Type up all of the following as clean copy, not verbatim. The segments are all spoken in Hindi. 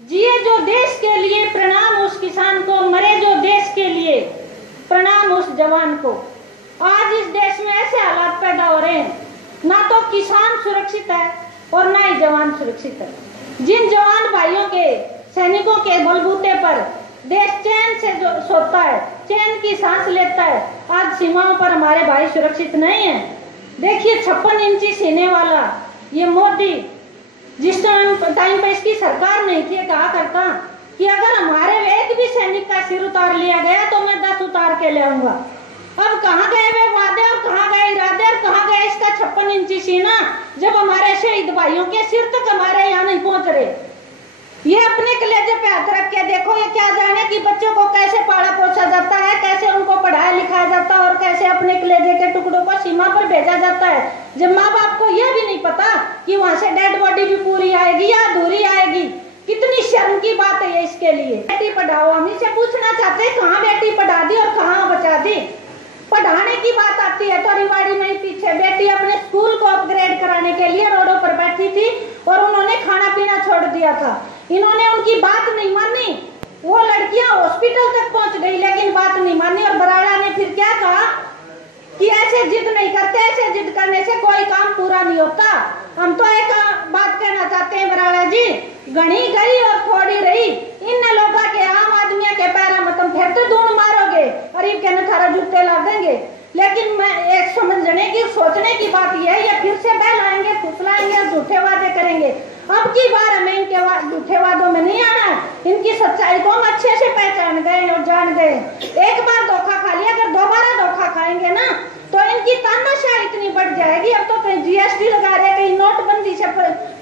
जिए जो देश के लिए प्रणाम उस किसान को, मरे जो देश के लिए प्रणाम उस जवान को। आज इस देश में ऐसे हालात पैदा हो रहे हैं, ना तो किसान सुरक्षित है और ना ही जवान सुरक्षित है। जिन जवान भाइयों के, सैनिकों के बलबूते पर देश चैन से सोता है, चैन की सांस लेता है, आज सीमाओं पर हमारे भाई सुरक्षित नहीं है। देखिए 56 इंची सीने वाला ये मोदी, जिस टाइम पे इसकी सरकार नहीं थी, कहा करता कि अगर हमारे एक भी सैनिक का सिर उतार लिया गया तो मैं 10 उतार के ले आऊंगा। अब कहाँ गए वे वादे और कहाँ गए इरादे और कहाँ गए इसका 56 इंची सीना, जब हमारे शहीद भाइयों के सिर तक हमारे यहाँ नहीं पहुंच रहे। ये अपने कलेजे पे हाथ रख के देखो, ये क्या जाने कि बच्चों को कैसे पाला पोसा जाता है, कैसे उनको पढ़ाया लिखाया जाता है और कैसे अपने कलेजे के टुकड़ों को सीमा पर भेजा जाता है, जब माँ बाप को यह भी नहीं पता कि वहां से डेड बॉडी भी पूरी आएगी या अधूरी आएगी। कितनी शर्म की बात है ये इसके लिए। बेटी पढ़ाओ, हम इसे पूछना चाहते हैं कहाँ बेटी पढ़ा दी और कहाँ बचा दी। पढ़ाने की बात आती है तो रिवाड़ी में पीछे बेटी अपने स्कूल को अपग्रेड कराने के लिए रोडों पर बैठी थी और उन्होंने खाना पीना छोड़ दिया था। इन्होंने उनकी बात नहीं मानी, वो लड़कियां हॉस्पिटल तक पहुंच गई लेकिन बात नहीं मानी। और बराड़ा ने फिर क्या कहा कि ऐसे जिद नहीं करते, ऐसे जिद करने से कोई काम पूरा नहीं होता। हम तो एक बात कहना चाहते हैं बराड़ा जी, गणी गई और थोड़ी रही, इन लोगों के आम आदमी के पैरा मतम फिर तो ढूंढ मारोगे, गरीब के न थारा जूते ला देंगे। लेकिन मैं एक समझने की, सोचने की बात यह है, ये फिर से बहलाएंगे, फुसलाएंगे, झूठे वादे करेंगे। अब की बार हमें इनके झूठे वादों में नहीं आना है, इनकी सच्चाई को हम अच्छे से पहचान गए और जान गए। एक बार धोखा खा लिया, अगर दोबारा धोखा खाएंगे ना तो इनकी तानाशाही इतनी बढ़ जाएगी। अब तो कहीं जीएसटी लगा रहे, कहीं नोटबंदी से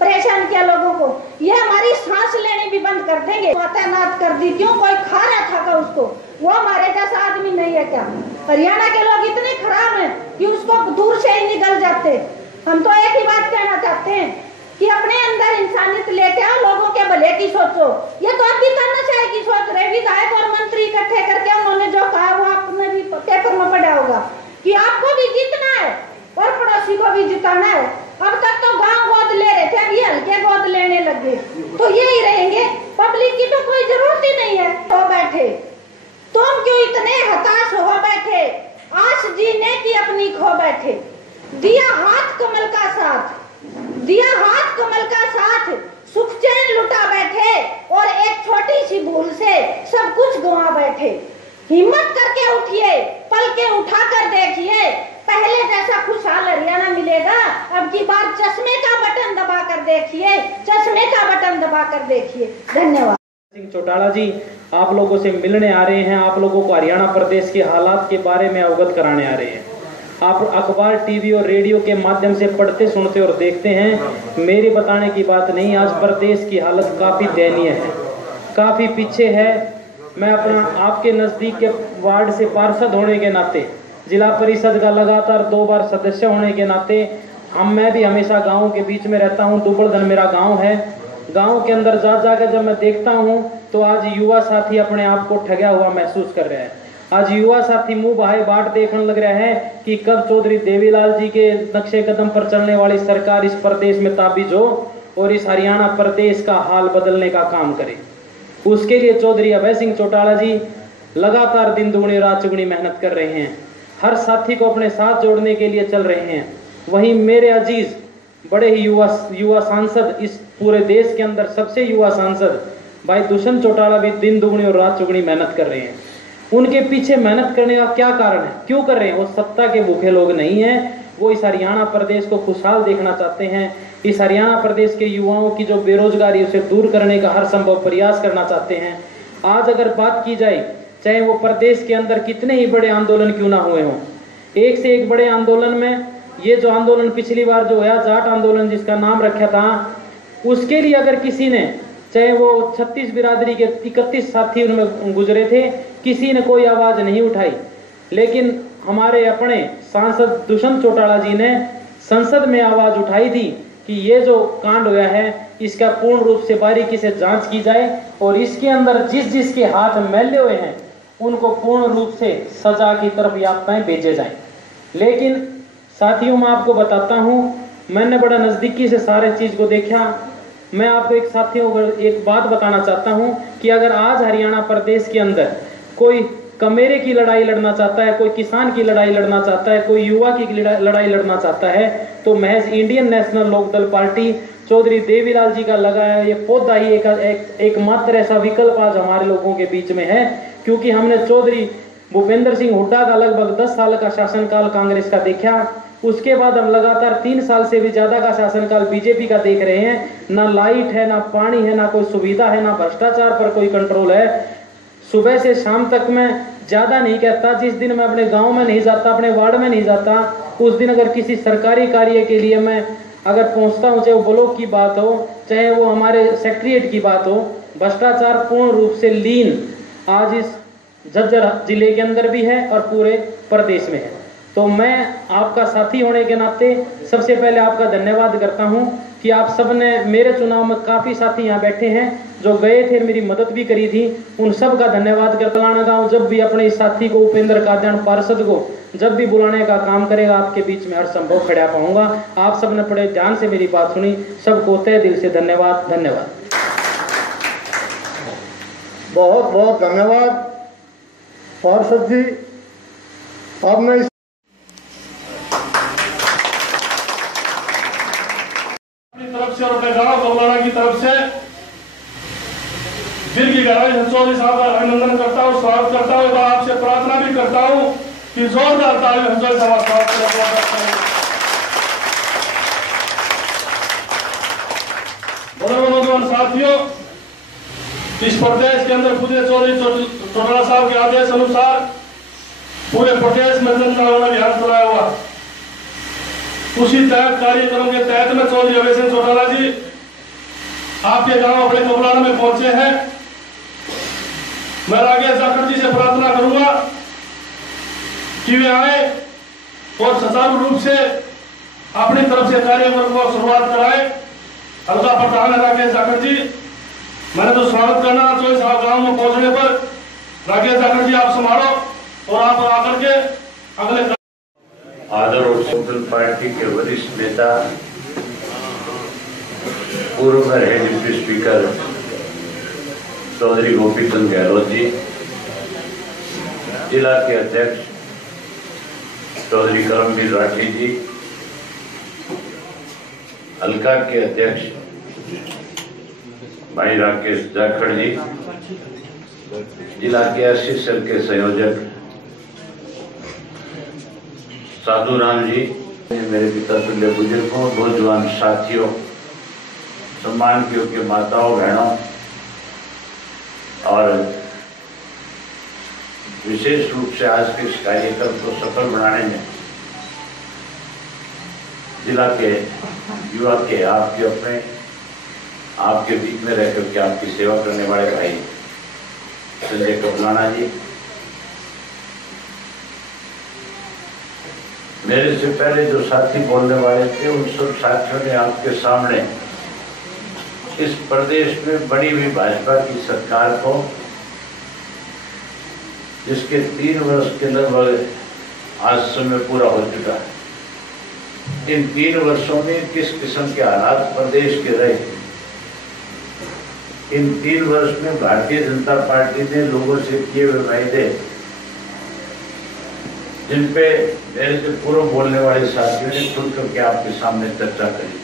परेशान किया लोगों को, ये हमारी सांस लेनी भी बंद कर देंगे। तैनात कर दी, क्यों? कोई खा रहा था का उसको? वो हमारे जैसा आदमी नहीं है क्या? हरियाणा के लोग इतने खराब हैं कि उसको दूर से ही निकल जाते। हम तो एक ही बात कहना चाहते हैं कि अपने अंदर इंसानियत लेके आओ, लोगों के भले की सोचो। ये तो आपकी तानाशाही की सोच रहे। विधायक और मंत्री इकट्ठे करके उन्होंने जो कहा वो आपने भी पेपर में पढ़ा होगा कि आपको भी जीतना है और पड़ोसी को भी जिताना है। अब तक तो गांव गोद ले रहे थे, अब ये हल्के गोद लेने लगे, तो यही रहेंगे। पब्लिक की तो कोई जरूरत ही नहीं है। तो बैठे तुम क्यों इतने हताश हो बैठे, आस जीने की अपनी खो बैठे। दिया हाथ कमल का साथ, दिया हाथ कमल का साथ, सुख चैन लुटा बैठे और एक छोटी सी भूल से सब कुछ गंवा बैठे। हिम्मत करके उठिए, पल के उठा कर देखिए, पहले जैसा खुशहाल हरियाणा मिलेगा। अब की बार चश्मे का बटन दबा कर देखिए, चश्मे का बटन दबा कर देखिए। धन्यवाद। सिंह चौटाला जी आप लोगों से मिलने आ रहे हैं, आप लोगों को हरियाणा प्रदेश के हालात के बारे में अवगत कराने आ रहे हैं। आप अखबार, टीवी और रेडियो के माध्यम से पढ़ते, सुनते और देखते हैं। मेरे बताने की बात नहीं, आज प्रदेश की हालत काफ़ी दयनीय है, काफ़ी पीछे है। मैं अपना आपके नज़दीक के वार्ड से पार्षद होने के नाते, जिला परिषद का लगातार 2 बार सदस्य होने के नाते, मैं भी हमेशा गाँव के बीच में रहता हूँ। दुबड़धन मेरा गाँव है। गाँव के अंदर जाकर जब मैं देखता हूँ तो आज युवा साथी अपने आप को ठगा हुआ महसूस कर रहे हैं। आज युवा साथी मुंह बहाए बाट देखने लग रहा है कि कब चौधरी देवीलाल जी के नक्शे कदम पर चलने वाली सरकार इस प्रदेश में ताबिज हो और इस हरियाणा प्रदेश का हाल बदलने का काम करे। उसके लिए चौधरी अभय सिंह चौटाला जी लगातार दिन दुगनी रात चुगनी मेहनत कर रहे हैं, हर साथी को अपने साथ जोड़ने के लिए चल रहे हैं। वहीं मेरे अजीज बड़े ही युवा सांसद, इस पूरे देश के अंदर सबसे युवा सांसद भाई दुष्यंत चौटाला भी दिन दुगनी और रात चुगनी मेहनत कर रहे हैं। उनके पीछे मेहनत करने का क्या कारण है, क्यों कर रहे हैं? वो सत्ता के भूखे लोग नहीं हैं, वो इस हरियाणा प्रदेश को खुशहाल देखना चाहते हैं। इस हरियाणा प्रदेश के युवाओं की जो बेरोजगारी उसे दूर करने का हर संभव प्रयास करना चाहते हैं। आज अगर बात की जाए, चाहे वो प्रदेश के अंदर कितने ही बड़े आंदोलन क्यों ना हुए हों, एक से एक बड़े आंदोलन में ये जो आंदोलन पिछली बार जो हुआ जाट आंदोलन जिसका नाम रखा था, उसके लिए अगर किसी ने, चाहे वो 36 बिरादरी के 31 साथी उनमें गुजरे थे, किसी ने कोई आवाज नहीं उठाई। लेकिन हमारे अपने सांसद दुष्यंत चौटाला जी ने संसद में आवाज उठाई थी कि ये जो कांड हुआ है इसका पूर्ण रूप से बारीकी से जांच की जाए और इसके अंदर जिस जिसके हाथ मैले हुए हैं उनको पूर्ण रूप से सजा की तरफ यातनाएं भेजे जाएं। लेकिन साथियों, मैं आपको बताता हूं, मैंने बड़ा नजदीकी से सारे चीज को देखा। मैं आपको एक साथियों को एक बात बताना चाहता हूं कि अगर आज हरियाणा प्रदेश के अंदर कोई कमेरे की लड़ाई लड़ना चाहता है, कोई किसान की लड़ाई लड़ना चाहता है, कोई युवा की लड़ाई लड़ना चाहता है, तो महज Indian National Lokdal party Chaudhary Devilal ji का लगाया ये पौधा ही एक मात्र ऐसा विकल्प आज हमारे लोगों के बीच में है। क्योंकि हमने चौधरी भूपेंद्र सिंह हुड्डा का लगभग 10 साल का शासनकाल कांग्रेस का देखा, उसके बाद हम लगातार 3 साल से भी ज्यादा का शासनकाल बीजेपी का देख रहे हैं। ना लाइट है, ना पानी है, ना कोई सुविधा है, ना भ्रष्टाचार पर कोई कंट्रोल है। सुबह से शाम तक मैं ज्यादा नहीं कहता, जिस दिन मैं अपने गांव में नहीं जाता, अपने वार्ड में नहीं जाता, उस दिन अगर किसी सरकारी कार्य के लिए मैं अगर पहुंचता हूं, चाहे वो ब्लॉक की बात हो, चाहे वो हमारे सेक्रेटरीट की बात हो, भ्रष्टाचार पूर्ण रूप से लीन आज इस झज्जर जिले के अंदर भी है और पूरे प्रदेश में है। तो मैं आपका साथी होने के नाते सबसे पहले आपका धन्यवाद करता हूं कि आप सबने मेरे चुनाव में काफी साथी यहाँ बैठे हैं जो गए थे, मेरी मदद भी करी थी, उन सब का धन्यवाद करता। फलाना गाँव जब भी अपने इस साथी को उपेंद्र कादयान पार्षद को जब भी बुलाने का काम करेगा, आपके बीच में हर संभव खड़ा पाऊंगा। आप सबने बड़े ध्यान से मेरी बात सुनी, सबको तहे दिल से धन्यवाद। धन्यवाद, बहुत बहुत धन्यवाद पार्षद जी। आपने अपनी तरफ से और अपने गांव गौलाना की तरफ से दिल की गहराई से चौधरी साहब का अभिनंदन करता हूँ, स्वागत करता हूँ। आपसे प्रार्थना भी करता हूँ कि जोरदार ताली चौधरी साहब का स्वागत करें। बड़े नौजवान साथियों, इस प्रदेश के अंदर पूरे चौधरी चौटाला साहब के आदेश अनुसार पूरे प्रदेश में जन जागरण अभियान चलाया हुआ। उसी तहत कार्यक्रम के तहत में चौधरी अभय सिंह चौटाला जी आपके गांव अपने कोबलाना में पहुंचे हैं। मैं राकेश जाखड़ जी से प्रार्थना करूंगा कि वे आए और सुचारू रूप से अपनी तरफ से कार्यक्रम को शुरुआत कराए। हल्का प्रधान है राकेश जाखड़ जी, मैंने तो स्वागत करना चौधरी साहब गांव में पहुंचने पर। राकेश जाखड़ जी आप संभालो और आप आकर के अगले आदर और लोकदल पार्टी के वरिष्ठ नेता, पूर्व रहे डिप्टी स्पीकर चौधरी गोपीचंद गहलोत जी, जिला के अध्यक्ष चौधरी करमवीर राठी जी, हल्का के अध्यक्ष भाई राकेश जाखड़ जी, जिला के 80 सेल के संयोजक साधु राम जी, मेरे पिता तुल्य बुजुर्गों, नौजवान साथियों, सम्मान के योग्य माताओं बहनों और विशेष रूप से आज के इस कार्यक्रम को सफल बनाने में जिला के युवा के आपके अपने आपके बीच में रह करके आपकी सेवा करने वाले भाई संजय कोबलाना जी, मेरे से पहले जो साथी बोलने वाले थे उन सब साथियों ने आपके सामने इस प्रदेश में बनी हुई भाजपा की सरकार को, जिसके 3 वर्ष के लगभग आज समय पूरा हो चुका है, इन 3 वर्षों में किस किस्म के हालात प्रदेश के रहे इन 3 वर्ष में भारतीय जनता पार्टी ने लोगों से किए हुए वायदे, जिन पे मेरे से पूर्व बोलने वाले साथियों ने खुल करके आपके सामने चर्चा करी,